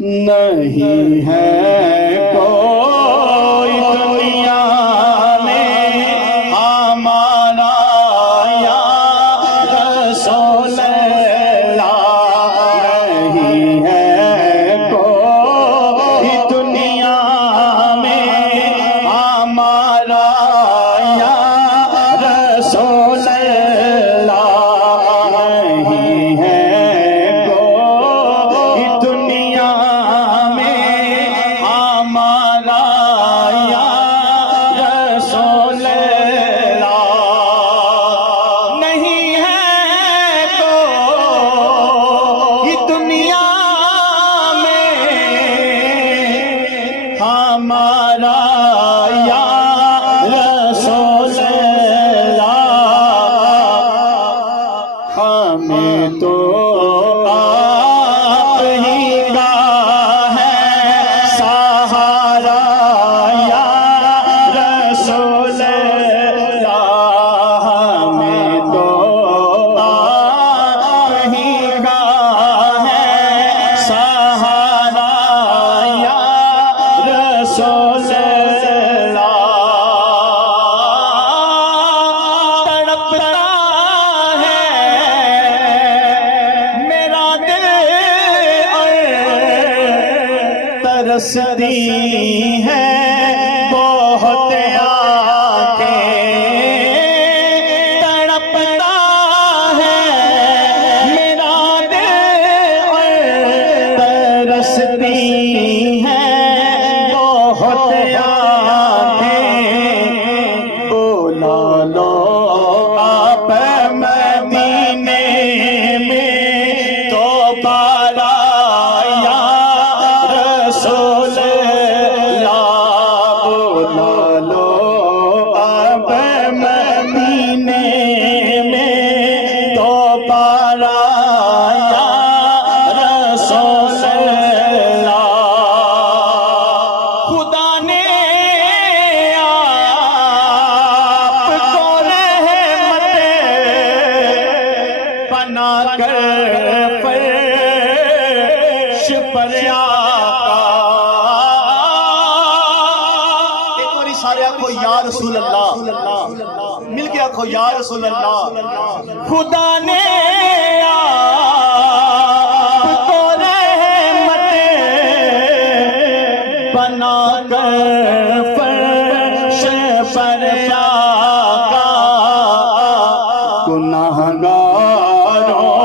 नहीं है कोई दुनिया में हमारा या रसूल अल्लाह। नहीं है कोई दुनिया में हमारा या रसूल अल्लाह। नहीं है कोई दुनिया हमारा या रसूल अल्लाह। हमें तो आप ही का है सहारा या रसूल अल्लाह। हमें तो आप ही का है सहारा या रसूल अल्लाह। तड़पता है मेरा दिल और तरसती है बहुत आंखें। तड़पता है मेरा दिल और तरसती है बहुत आंखें। बुला लो आप मदीने में तो बारा या रसूल अल्लाह। बुला लो आप मदीने में तो बारा या रसूल अल्लाह। खुदा ने आपको रहमत बना कर फर्श पर आका। एक बारी सारे आखो या रसूल अल्लाह, मिल के आखो या रसूल अल्लाह। खुदा ने आपको रहमत बना कर फर्श पर आका। गुनाहगारों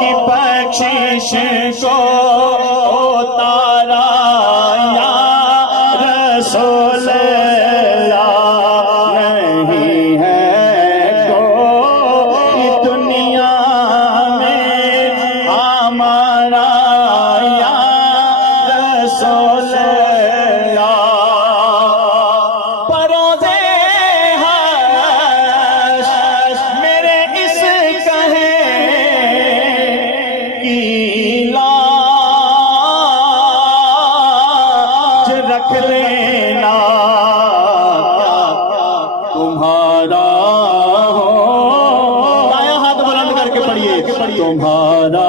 की बख्शिश को उतारा या रसूल अल्लाह। नहीं है कोई दुनिया में हमारा या रसूल अल्लाह। परोज़े हश्र मेरे इस कहे की लाज रख लेना। तुम्हारा हो, दाया हाथ बुलंद करके पढ़िए, तुम्हारा